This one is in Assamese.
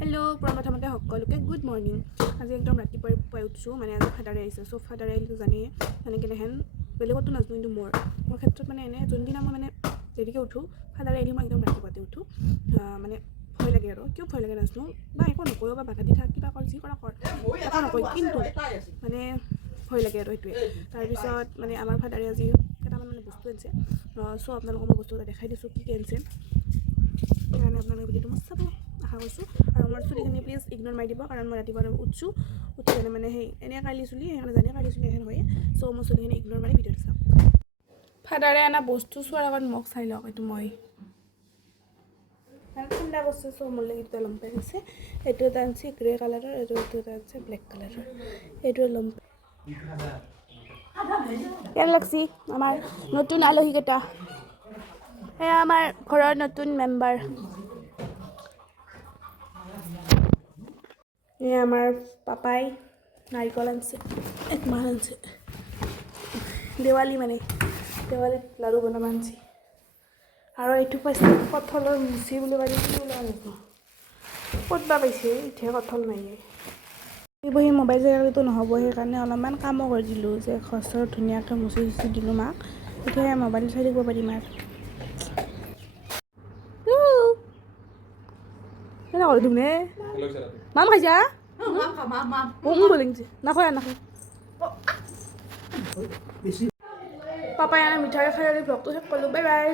হেল্ল' প্ৰথমতে সকলোকে গুড মৰ্ণিং। আজি একদম ৰাতিপুৱাই উঠিছোঁ, মানে আজি ফাদাৰে আহিছে। চ' ফাদাৰে আহিলেতো জানেই কেনেহেন বেলেগতো নাজানো, কিন্তু মোৰ ক্ষেত্ৰত মানে এনে যোনদিনা মই মানে দেৰিকৈ উঠোঁ, ফাদাৰে আহিলে মই একদম ৰাতিপুৱাতে উঠোঁ। মানে ভয় লাগে আৰু কিয় ভয় লাগে নাজানো, বা একো নকৰোঁ বা বাধা দি থাক কিবা কৰ যি কৰা কৰ একো নকয়, কিন্তু মানে ভয় লাগে আৰু সেইটোৱে। তাৰপিছত মানে আমাৰ ফাদাৰে আজি কেইটামান মানে বস্তু আনিছে। চ' আপোনালোকক মই বস্তু এটা দেখাই দিছোঁ কি আনিছে, সেইকাৰণে আপোনালোকে ভিডিঅ'টো মই চাব আশা কৰিছোঁ। আৰু মোৰ চুলিখিনি প্লিজ ইগন'ৰ মাৰি দিব, কাৰণ মই ৰাতিপুৱা উঠি কেনে মানে সেই এনেই কালি চুলি, সেইকাৰণে জানে কালি চুলি এখন হয়ে। চ' মই চুলিখিনি ইগন'ৰ মাৰি ভিডিঅ'টো চাওঁ। ফাদাৰে অনা বস্তু চোৱাৰ আগত মোক চাই লওক, এইটো মই ঠাণ্ডা বস্তু চ' মোৰ লাগি দুটা লং পেণ্ট আছে। এইটো এটা আনিছে গ্ৰে কালাৰৰ, এইটো এটা আনিছে ব্লেক কালাৰৰ। এইটোৱে লং পেণ্ট। কেনে লাগছি আমাৰ নতুন আলহীকেইটা? এয়া আমাৰ ঘৰৰ নতুন মেম্বাৰ। এয়া আমাৰ পাপাই নাৰিকল আনিছে, একমাহ আনিছে। দেৱালী মানে দেৱালীত লাড়ু বনাব আনিছে। আৰু এইটো পাইছে কঁঠালৰ মুচি বুলি পাইছে, কি বুলি আনিছোঁ ক'ত বা পাইছে, এতিয়া কঁঠাল নাইয়ে। বহি মোবাইল চাইটো নহ'ব, সেইকাৰণে অলপমান কামো কৰি দিলোঁ, যে ঘৰ চৰ ধুনীয়াকৈ মুচি চুচি দিলোঁ মাক। এতিয়া মোবাইল চাই থাকিব পাৰিম আৰু তুমি মাম খাইছা নাখায় নাখায়। পাপাই মিঠাই খাই ব্লগটো শেষ কৰিলোঁ, বাই বাই।